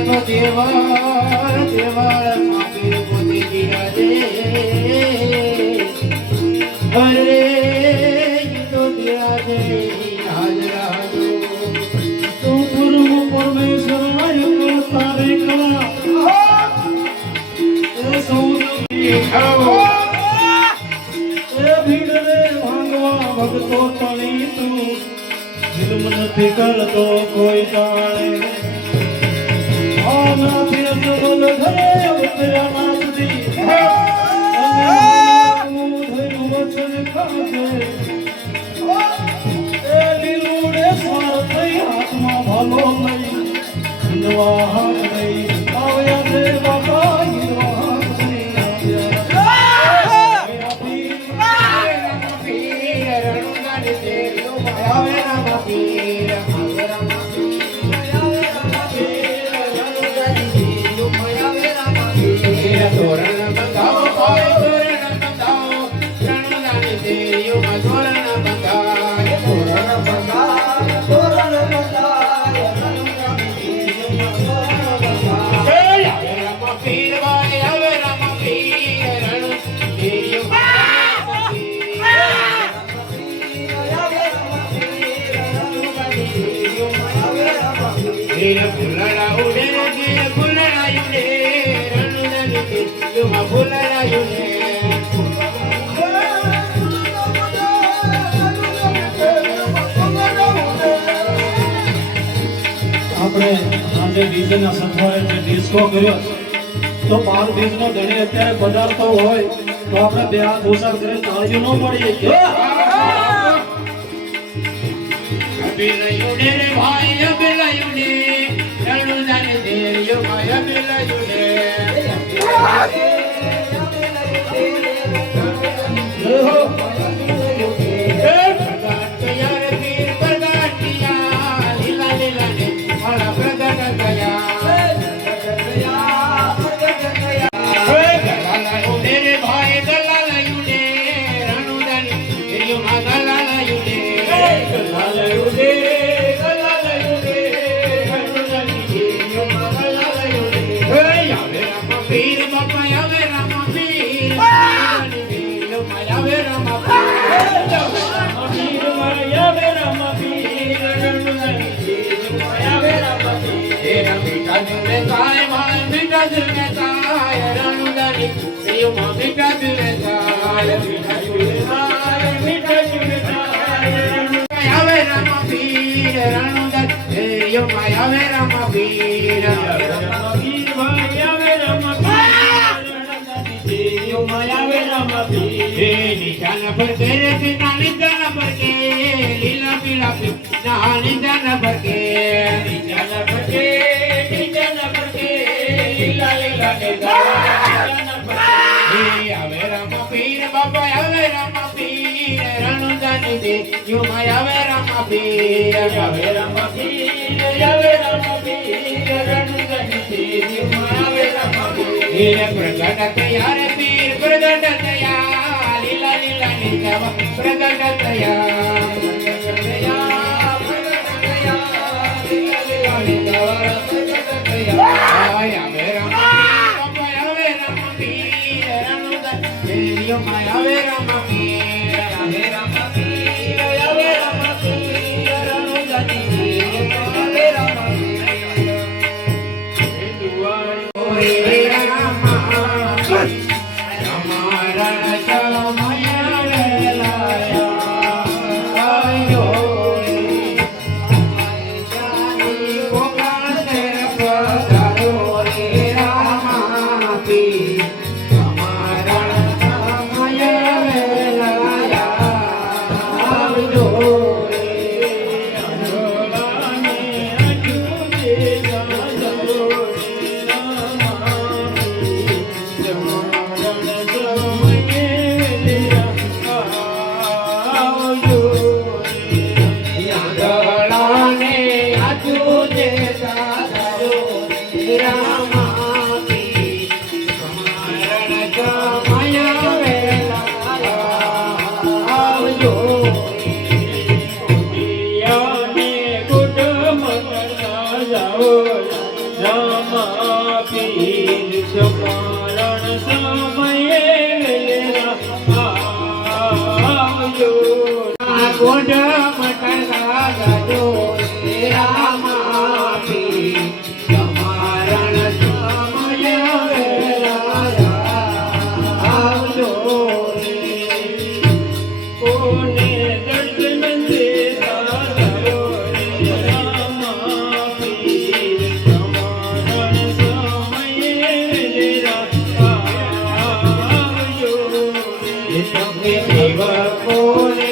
તો દેવાળ દેવાળ માપી પોતે બિરાજે અરે તો બિરાજે હાજરા તો ગુરુ પરમેશ્વર તારે કલા એ સૌને ખાઓ એ ભીડ રે ભાંગવા ભગતો તણી તું જુલ્મ નથી કરતો કોઈ પાણે આનાથી અસબલ ઘરે ઉતર્યા નાથજી અને ધૈર્ય વચન ખાતે એ લીલુડે સ્વાર થઈ હાથમાં ભાલો લઈ હિંદવા હાથ લઈ આવ્યા છે બાપા હિંદવા હાથ લઈ તોરણ બંધાવો તોરણ બંધાવો રણદાની દેવીઓમાં તોરણ બંધાય તોરણ બંધાય તોરણ બંધાય રણદાની દેવીઓમાં તોરણ બંધાય હવે રામ પીર ભાઈ હવે રામ પીર રણ દેવીઓમાં ફૂલડા ઉડે ફૂલડા ઉડે રણદાની ફૂલડા યુને આપણે આજે બીજના સંભાળે જે ડિસ્કો કર્યો તો 5 બીજનો ધણી અત્યારે પધારતો હોય તો આપણે બે હાથ ઊંચા કરીને તાળીઓ ન પડીએ કે અબિલયુને રે ભાઈ અબિલયુને રણદાની દેવીઓ ભાઈ અબિલયુને પીર બાપા આવે રામ પીર આવે રામ પીર આવે રામ પીર આવે રામ પીર મીઠા જુલે કાય ભાઈ મીઠા જુલે કાય રણુદાની દેવમાં મીઠા જુલે કાય મીઠા જુલે કાય મીઠા જુલે કાય આવે રામ પીર રણુદાની દેવમાં આવે રામ પીર निशान पर तेरे सीना निशान पर के लीला पीला ना निशान पर के निशान पर के लीला लीला निशान पर के आवे राम पीर बाबा आवे राम पीर रणदानी दे यो माया आवे राम पीर आवे राम पीर रणदानी दे यो माया आवे राम पीर प्रगट तैयार पीर प्रगट तैयार लीला लीला निजावा प्रगट तैयार प्रगट तैयार लीला लीला निजावा प्रगट तैयार आया मेरा बाबा आवे राम पीर रणदानी देवियो माया आवे राम पीर आवे राम पीर आवे राम पीर रणदानी देवियो आवे राम पीर दुआई ओरे राम ગોઢ મટકા ગાજો રે રામા પી તમારણ સમય વેળાયા આવજો રે કોને દર્શન દેતા ધારો રે રામા પી તમારણ સમય વેળાયા આવજો રે તમે સેવકોને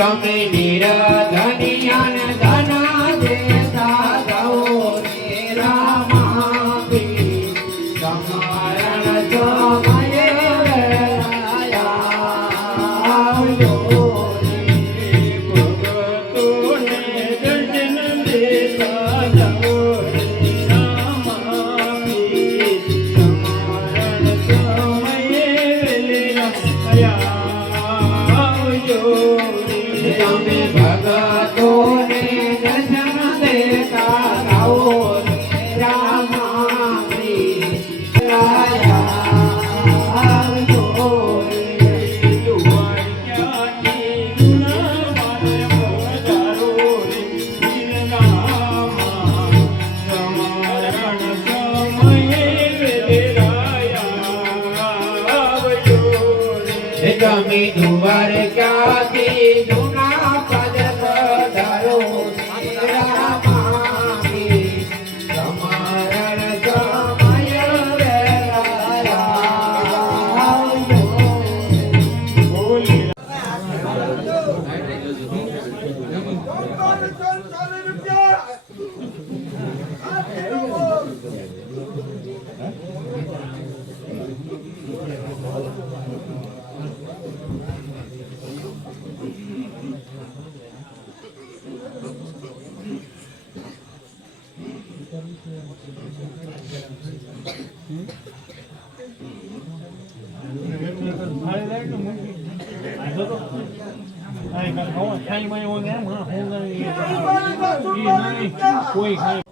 તમે નિરધનિયન ધન દેતા દો રે રામા પી તમારણ સમય વેળાયા આવજો રે ભગતોને દર્શન દેતા દો રે રામા પી તમારણ સમય વેળાયા આવજો તમે ભગતોને દર્શન દેતા આવો રે રામા પી આવજો રે દ્વારકાથી પધારો રે રામા તમારણ સમય વેળાયા આવજો રે તમે દ્વારકાથી કોઈ ખાય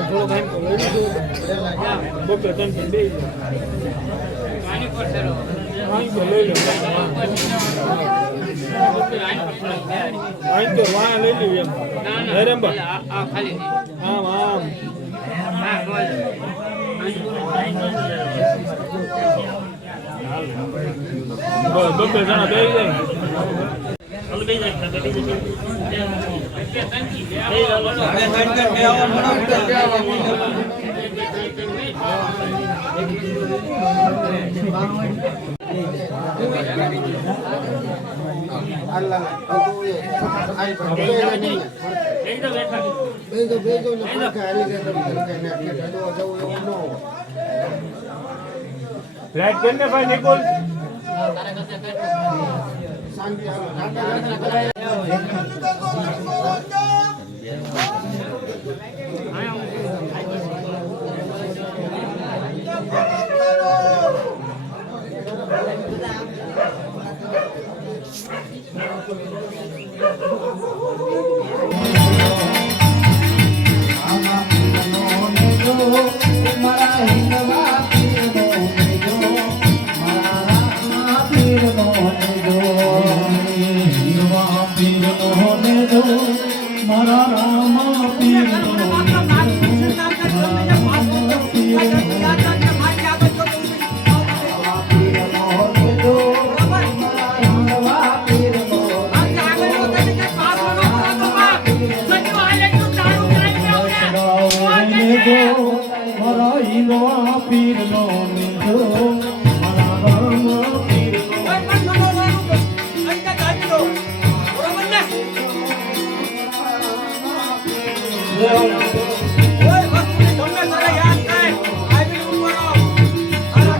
થોડો ટાઈમ તો લઈ લીધું બપોર ટેન્શન દઈ અહીં તો વાહ લઈ લીધું એમ આમ આમ બપોર જણા બે જાય ફ્લેટ કરીને ભાઈ નિકોલ મારા રામા પીર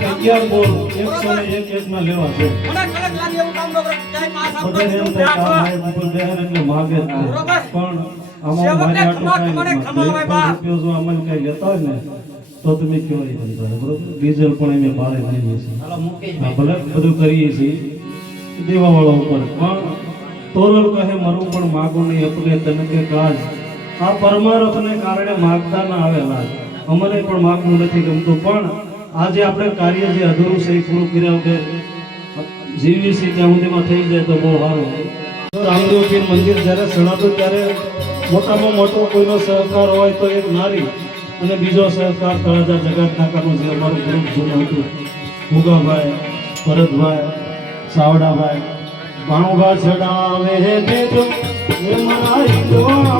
અગિયાર બોલ 101 માં લેવા છે બધાને એમ થાય કે આ માઇક ઉપર બેહે એટલે માગે જ નહીં. પણ આમાં મારી આટલું કાંઈ નથી. 1 રૂપિયો જો અમલ કઈ લેતા હોય ને તો તમે કયો એ બંધ બરોબર. ડીઝલ પણ એમ ભાડે લઈએ છીએ. હાલો મુકેશ હા, ભલે બધું કરીએ છીએ દેવાવાળા ઉપર. પણ તોરલ કહે મરું પણ માગું નહીં અપને તને કે કાજ. આ પરમારથને કારણે માગતા ના આવેલા અમને પણ માગવું નથી ગમતું. પણ આજે આપણે કાર્ય જે અધૂરું છે એ પૂરું કર્યા વગર જીવી છે ત્યાં સુધીમાં થઈ જાય તો બહુ સારું. રામદેવ પીર મંદિર જ્યારે સણાતું ત્યારે મોટામાં મોટો કોઈનો સહકાર હોય તો એક નારી અને બીજો સહકાર તળાજા જગત નાકાનું જે અમારું ગ્રુપ જૂનું હતું ભૂગાભાઈ, ભરતભાઈ, સાવડાભાઈ. ભાણુભા ચડાવે હે દેજો એ મારા ઈદવા